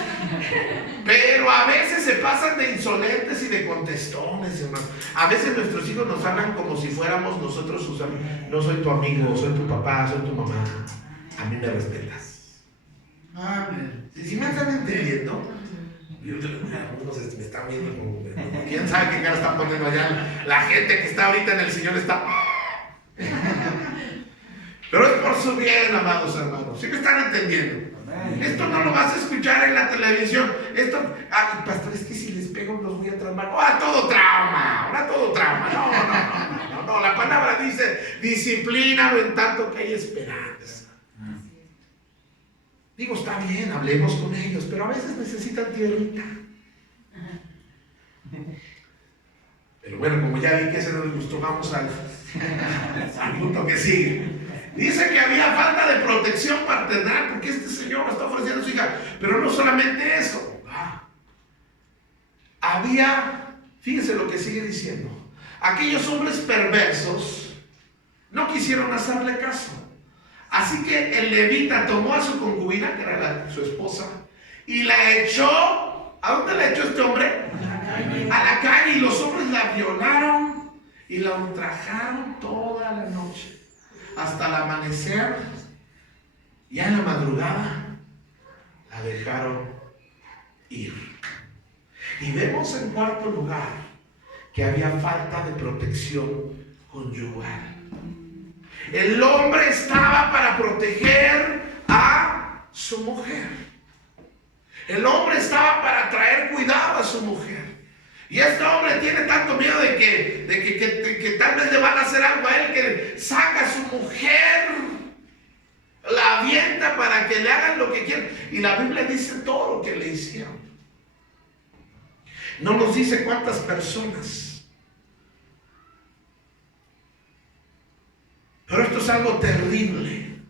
Pero a veces se pasan de insolentes y de contestones, hermano. A veces nuestros hijos nos hablan como si fuéramos nosotros sus amigos. No soy tu amigo, soy tu papá, soy tu mamá. A mí me respetas. Amén. ¿Sí me están entendiendo? Algunos me están viendo como, quién sabe qué cara están poniendo allá. La gente que está ahorita en el sillón está. Pero es por su bien, amados hermanos. ¿Sí me están entendiendo? Esto no lo vas a escuchar en la televisión. Pastor, es que si les pego los voy a traumar. Ahora todo trauma. No. La palabra dice, disciplínalo en tanto que hay esperanza. Digo, está bien, hablemos con ellos, pero a veces necesitan tierrita. Pero bueno, como ya vi que ese no les gustó, vamos al punto que sigue. Dice que había falta de protección paternal porque este señor está ofreciendo a su hija. Pero no solamente eso. Fíjense lo que sigue diciendo. Aquellos hombres perversos no quisieron hacerle caso. Así que el levita tomó a su concubina, que era su esposa, y la echó. ¿A dónde la echó este hombre? A la calle. Y los hombres la violaron y la ultrajaron toda la noche, hasta el amanecer. Ya en la madrugada la dejaron ir. Y vemos en cuarto lugar que había falta de protección conyugal. El hombre estaba para proteger a su mujer. El hombre estaba para traer cuidado a su mujer. Y este hombre tiene tanto miedo de que tal vez le van a hacer algo a él, que saca a su mujer, la avienta para que le hagan lo que quieran. Y la Biblia dice todo lo que le hicieron. No nos dice cuántas personas. Pero esto es algo terrible.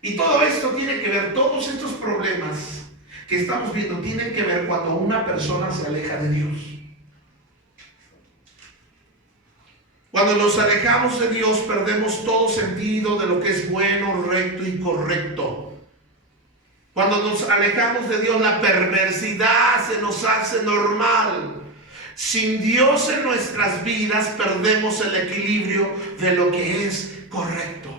Y todo esto tiene que ver, todos estos problemas que estamos viendo tienen que ver cuando una persona se aleja de Dios. Cuando nos alejamos de Dios, perdemos todo sentido de lo que es bueno, recto y correcto. Cuando nos alejamos de Dios, la perversidad se nos hace normal. Sin Dios en nuestras vidas, perdemos el equilibrio de lo que es correcto.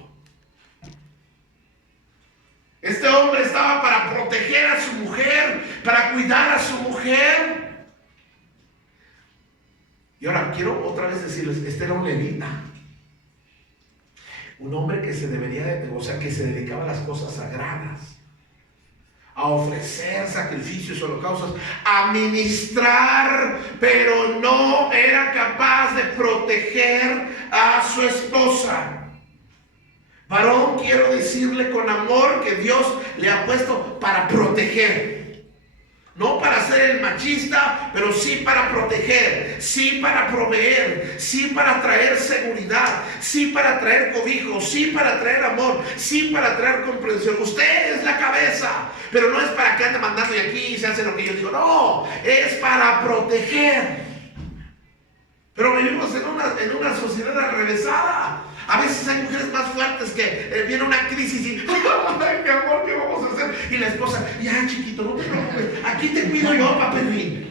Este hombre estaba para proteger a su mujer, para cuidar a su mujer. Y ahora quiero otra vez decirles, este era un levita. Un hombre que se que se dedicaba a las cosas sagradas, a ofrecer sacrificios, holocaustos, a ministrar, pero no era capaz de proteger a su esposa. Varón, quiero decirle con amor que Dios le ha puesto para proteger. No para ser el machista, pero sí para proteger, sí para proveer, sí para traer seguridad, sí para traer cobijo, sí para traer amor, sí para traer comprensión. Usted es la cabeza, pero no es para que ande mandando y aquí se hace lo que yo digo. No, es para proteger. Pero vivimos en una sociedad arrevesada. A veces hay mujeres más fuertes que viene una crisis y ¡ay, mi amor, qué vamos a hacer! Y la esposa, ya chiquito, no te preocupes, aquí te cuido yo, papelín.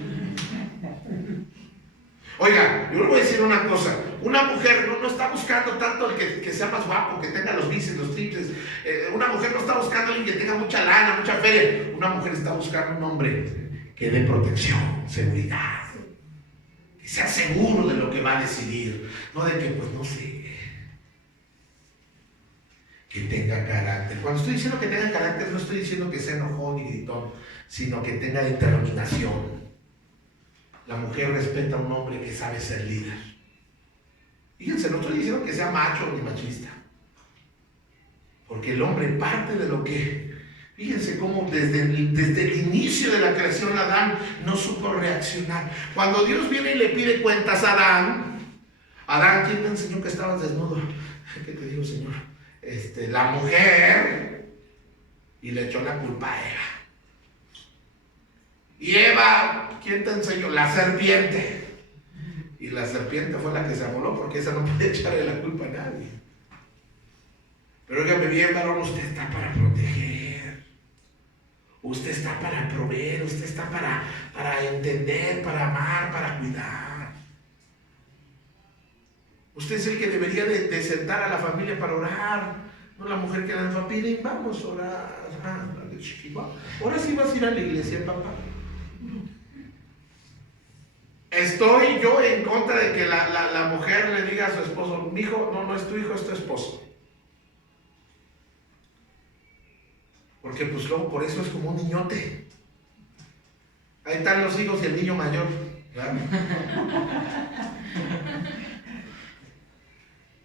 Oiga, yo le voy a decir una cosa. Una mujer no está buscando tanto el que sea más guapo, que tenga los bíceps, los triples. Una mujer no está buscando a alguien que tenga mucha lana, mucha feria. Una mujer está buscando un hombre que dé protección, seguridad, que sea seguro de lo que va a decidir. No de que, pues no sé, que tenga carácter. Cuando estoy diciendo que tenga carácter, no estoy diciendo que sea enojón y gritón, sino que tenga determinación. La mujer respeta a un hombre que sabe ser líder. Fíjense, no estoy diciendo que sea macho ni machista, porque el hombre parte de lo que... Fíjense cómo desde el inicio de la creación Adán no supo reaccionar. Cuando Dios viene y le pide cuentas a Adán, ¿quién te enseñó que estabas desnudo? ¿Qué te digo, Señor? La mujer, y le echó la culpa a Eva. Y Eva, ¿quién te enseñó? La serpiente. Y la serpiente fue la que se amoló, porque esa no puede echarle la culpa a nadie. Pero óigame bien, varón, usted está para proteger. Usted está para proveer, usted está para entender, para amar, para cuidar. Usted es el que debería de sentar a la familia para orar, no la mujer que la familia y vamos a orar. Ahora sí vas a ir a la iglesia, papá. Estoy yo en contra de que la mujer le diga a su esposo, mi hijo, no es tu hijo, es tu esposo. Porque pues luego por eso es como un niñote. Ahí están los hijos y el niño mayor, ¿verdad?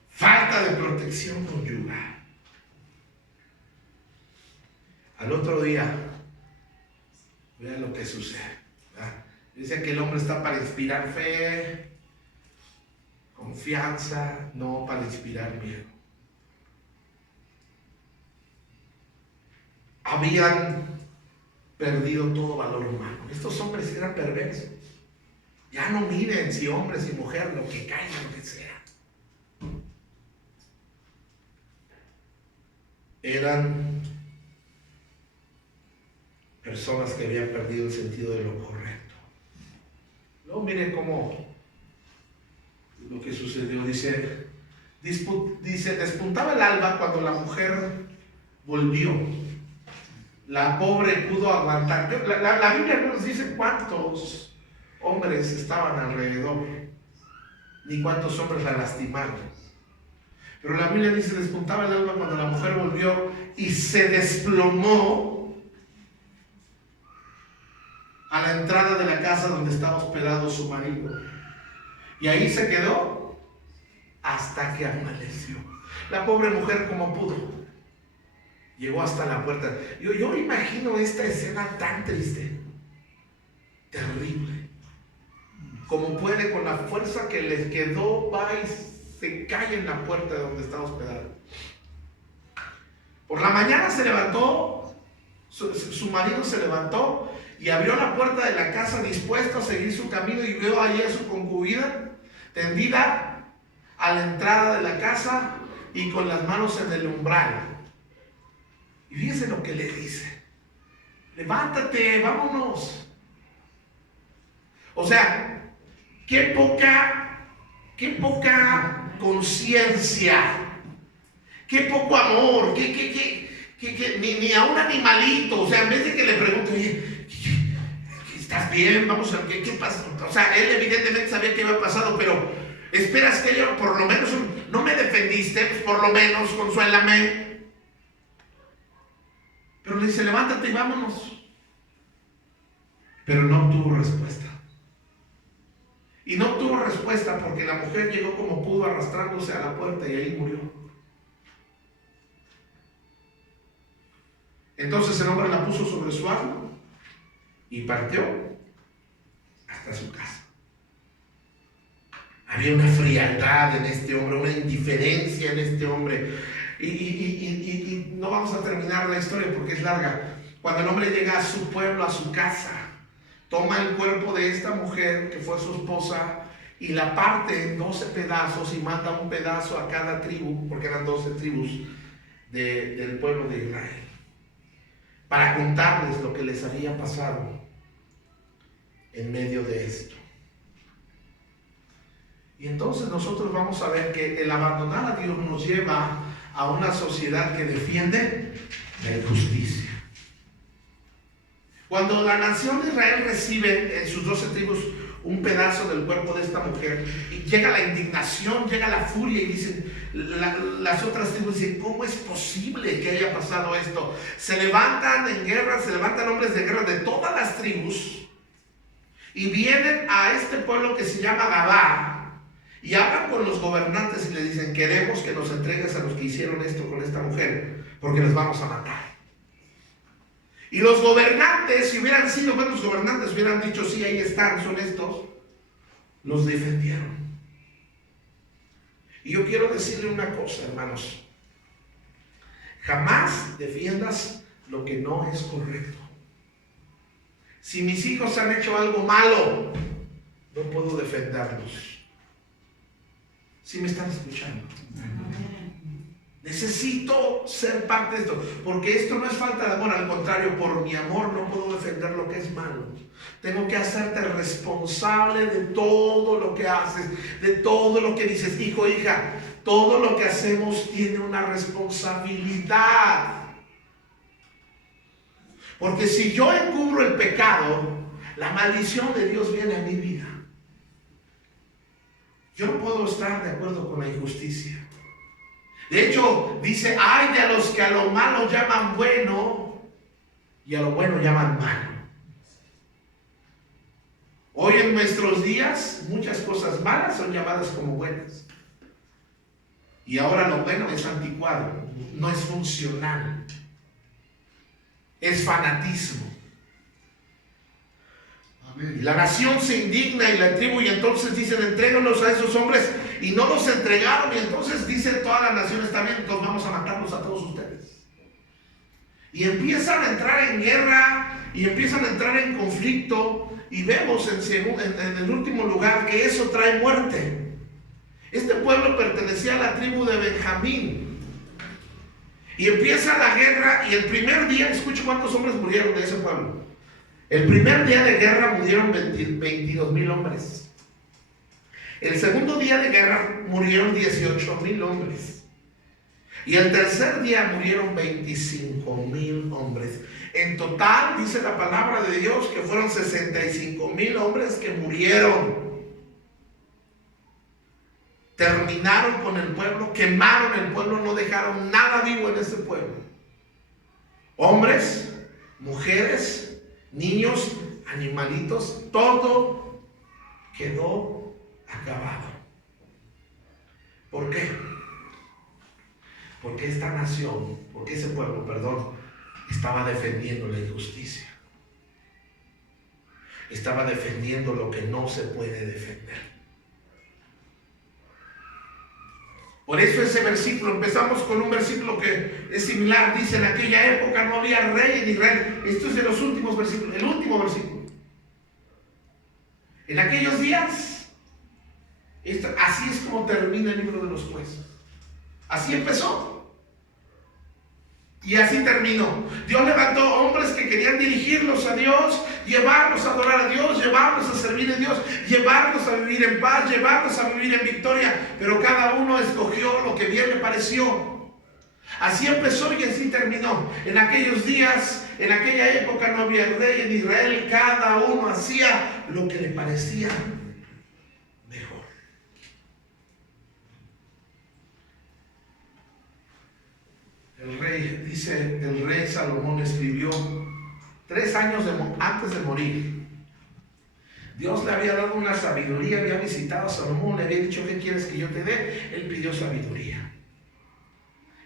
Falta de protección conyugal. Al otro día, vean lo que sucede, ¿verdad? Dice que el hombre está para inspirar fe, confianza, no para inspirar miedo. Habían perdido todo valor humano. Estos hombres eran perversos. Ya no miren si hombre, si mujer, lo que caiga, lo que sea. eran personas que habían perdido el sentido de lo correcto. Luego miren cómo lo que sucedió. Dice, despuntaba el alba cuando la mujer volvió. La pobre pudo aguantar. La Biblia no nos dice cuántos hombres estaban alrededor, ni cuántos hombres la lastimaron. Pero la Biblia dice, despuntaba el alba cuando la mujer volvió y se desplomó a la entrada de la casa donde estaba hospedado su marido. Y ahí se quedó hasta que amaneció. La pobre mujer, como pudo, llegó hasta la puerta. Yo imagino esta escena tan triste, terrible. Como puede, con la fuerza que les quedó, va y se cae en la puerta de donde estaba hospedado. Por la mañana se levantó, su marido se levantó y abrió la puerta de la casa dispuesto a seguir su camino, y vio allí a su concubina tendida a la entrada de la casa y con las manos en el umbral. Y fíjense lo que le dice: levántate, vámonos. O sea, qué poca conciencia, qué poco amor, ni a un animalito. O sea, en vez de que le pregunte, oye, ¿estás bien? Vamos a ver, ¿qué pasa? O sea, él evidentemente sabía que había pasado, pero esperas que ella, por lo menos, no me defendiste, pues por lo menos consuélame. Pero le dice, levántate y vámonos. Pero no obtuvo respuesta. Y no obtuvo respuesta porque la mujer llegó como pudo, arrastrándose a la puerta, y ahí murió. Entonces el hombre la puso sobre su asno y partió hasta su casa. Había una frialdad en este hombre, una indiferencia en este hombre. Y no vamos a terminar la historia porque es larga. Cuando el hombre llega a su pueblo, a su casa, toma el cuerpo de esta mujer que fue su esposa y la parte en 12 pedazos y manda un pedazo a cada tribu, porque eran 12 tribus del pueblo de Israel, para contarles lo que les había pasado en medio de esto. Y entonces nosotros vamos a ver que el abandonar a Dios nos lleva a una sociedad que defiende la injusticia. Cuando la nación de Israel recibe en sus 12 tribus un pedazo del cuerpo de esta mujer, y llega la indignación, llega la furia, y dicen, las otras tribus dicen, ¿cómo es posible que haya pasado esto? Se levantan en guerra, se levantan hombres de guerra de todas las tribus y vienen a este pueblo que se llama Gabá y hablan con los gobernantes y le dicen, queremos que nos entregues a los que hicieron esto con esta mujer, porque les vamos a matar. Y los gobernantes, si hubieran sido buenos gobernantes, hubieran dicho, sí, ahí están, son estos, los defendieron. Y yo quiero decirle una cosa, hermanos: jamás defiendas lo que no es correcto. Si mis hijos han hecho algo malo, no puedo defenderlos. ¿Sí me están escuchando? Necesito ser parte de esto, porque esto no es falta de amor, al contrario, por mi amor no puedo defender lo que es malo. Tengo que hacerte responsable de todo lo que haces, de todo lo que dices. Hijo, hija, todo lo que hacemos tiene una responsabilidad. Porque si yo encubro el pecado, la maldición de Dios viene a mi vida. Yo no puedo estar de acuerdo con la injusticia. De hecho, dice, ay de los que a lo malo llaman bueno y a lo bueno llaman malo. Hoy en nuestros días, muchas cosas malas son llamadas como buenas. Y ahora lo bueno es anticuado, no es funcional. Es fanatismo. Y la nación se indigna y la tribu, y entonces dicen, entrégalos a esos hombres, y no los entregaron, y entonces dice toda la nación, está bien, entonces vamos a matarlos a todos ustedes. Y empiezan a entrar en guerra, y empiezan a entrar en conflicto, y vemos en el último lugar que eso trae muerte. Este pueblo pertenecía a la tribu de Benjamín, Y empieza la guerra y el primer día, escucho cuántos hombres murieron de ese pueblo. El primer día de guerra murieron 22,000 hombres. El segundo día de guerra murieron 18,000 hombres. Y el tercer día murieron 25,000 hombres. En total, dice la palabra de Dios, que fueron 65,000 hombres que murieron. Terminaron con el pueblo, quemaron el pueblo, no dejaron nada vivo en ese pueblo. Hombres, mujeres, niños, animalitos, todo quedó acabado. ¿Por qué? Porque esta nación, porque ese pueblo, perdón, estaba defendiendo la injusticia. Estaba defendiendo lo que no se puede defender. Por eso ese versículo, empezamos con un versículo que es similar, dice: en aquella época no había rey en Israel. Esto es de los últimos versículos, el último versículo. En aquellos días, así es como termina el libro de los Jueces. Así empezó. Y así terminó. Dios levantó hombres que querían dirigirlos a Dios, llevarlos a adorar a Dios, llevarlos a servir a Dios, llevarlos a vivir en paz, llevarlos a vivir en victoria. Pero cada uno escogió lo que bien le pareció. Así empezó y así terminó. En aquellos días, en aquella época no había rey en Israel. Cada uno hacía lo que le parecía mejor. El rey, dice, el rey Salomón escribió 3 años antes de morir. Dios le había dado una sabiduría, había visitado a Salomón, le había dicho: ¿qué quieres que yo te dé? Él pidió sabiduría.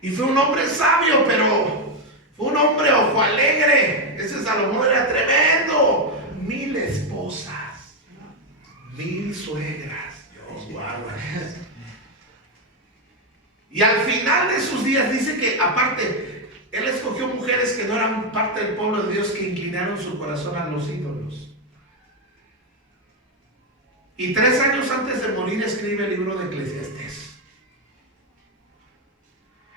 Y fue un hombre sabio, pero fue un hombre ojo alegre. Ese Salomón era tremendo. 1000 esposas, 1000 suegras. Dios guarda. Y al final de sus días dice que, aparte, él escogió mujeres que no eran parte del pueblo de Dios, que inclinaron su corazón a los ídolos. Y 3 años antes de morir escribe el libro de Eclesiastés.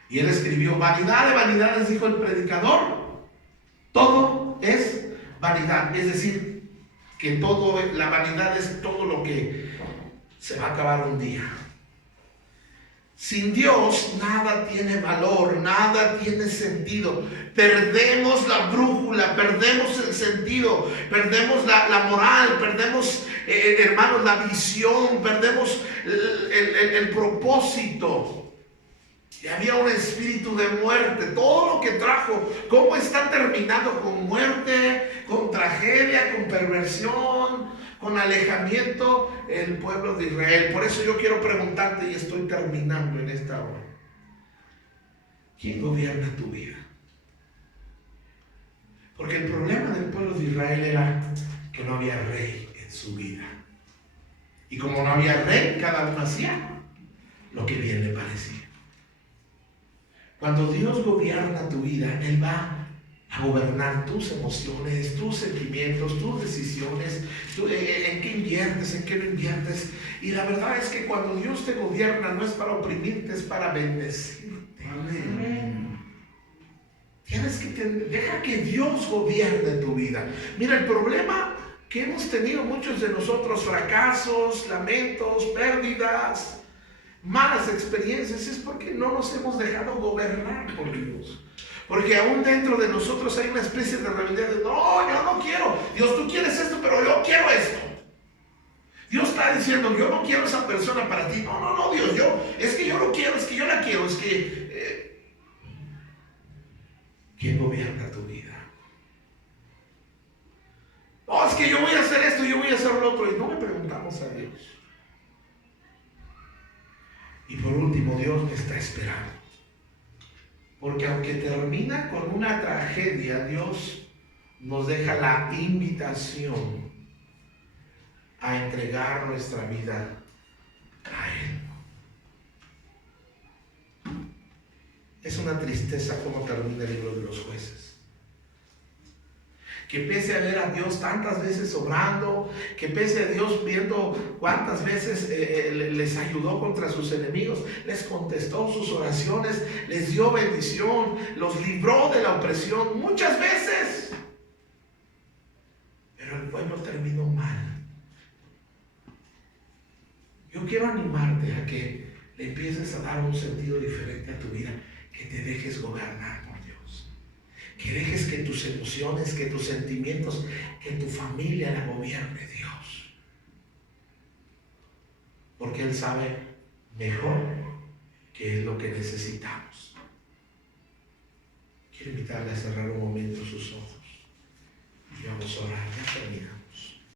Y él escribió: vanidad de vanidades, dijo el predicador, todo es vanidad. Es decir, que la vanidad es todo lo que se va a acabar un día. Sin Dios nada tiene valor, nada tiene sentido. Perdemos la brújula, perdemos el sentido, perdemos la moral, perdemos, hermanos, la visión, perdemos el propósito. Y había un espíritu de muerte. Todo lo que trajo, ¿cómo está terminando? Con muerte, con tragedia, con perversión, con alejamiento el pueblo de Israel. Por eso yo quiero preguntarte, y estoy terminando en esta hora: ¿quién gobierna tu vida? Porque el problema del pueblo de Israel era que no había rey en su vida. Y como no había rey, cada uno hacía lo que bien le parecía. Cuando Dios gobierna tu vida, Él va a gobernar tus emociones, tus sentimientos, tus decisiones, en qué inviertes, en qué no inviertes. Y la verdad es que cuando Dios te gobierna, no es para oprimirte, es para bendecirte. Amén. Deja que Dios gobierne tu vida. Mira, el problema que hemos tenido muchos de nosotros: fracasos, lamentos, pérdidas, malas experiencias, es porque no nos hemos dejado gobernar por Dios. Porque aún dentro de nosotros hay una especie de rebeldía de: no, yo no quiero. Dios, tú quieres esto, pero yo quiero esto. Dios está diciendo: yo no quiero esa persona para ti. No, Dios, es que yo lo quiero, es que yo la quiero, es que... ¿quién gobierna tu vida? No, es que yo voy a hacer esto, yo voy a hacer lo otro. Y no le preguntamos a Dios. Y por último, Dios me está esperando. Porque aunque termina con una tragedia, Dios nos deja la invitación a entregar nuestra vida a Él. Es una tristeza cómo termina el libro de los Jueces. que pese a ver a Dios tantas veces obrando, que pese a Dios viendo cuántas veces les ayudó contra sus enemigos, les contestó sus oraciones, les dio bendición, los libró de la opresión muchas veces. Pero el pueblo terminó mal. Yo quiero animarte a que le empieces a dar un sentido diferente a tu vida, que te dejes gobernar por Dios, que dejes que tus emociones, que tus sentimientos, que tu familia la gobierne Dios, porque Él sabe mejor qué es lo que necesitamos. Quiero invitarle a cerrar un momento sus ojos y vamos a orar. Ya terminamos.